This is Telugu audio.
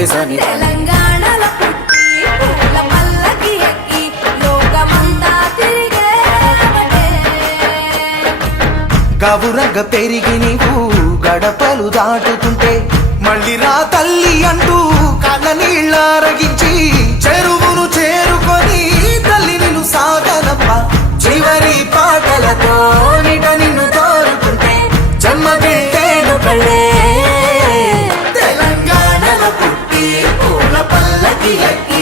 నిసని తెలంగాణలో పుట్టి పూల పల్లకి ఎక్కి లోకమంతా తిరిగేవటే. గవురగ పెరిగి నీవు గడపలు దాటుతుంటే మళ్ళీ రా తల్లి అంటూ కళ్ళ నీళ్ళారగించి చెరువును చేరుకొని తల్లి నిన్ను సాగనప్ప చివరి పాటలతో నిట నిన్ను తోరుకుంటే జన్మకెళ్ళేను కళ్ళే. తెలంగాణలో పుట్టి పూల పల్లకి ఎక్కి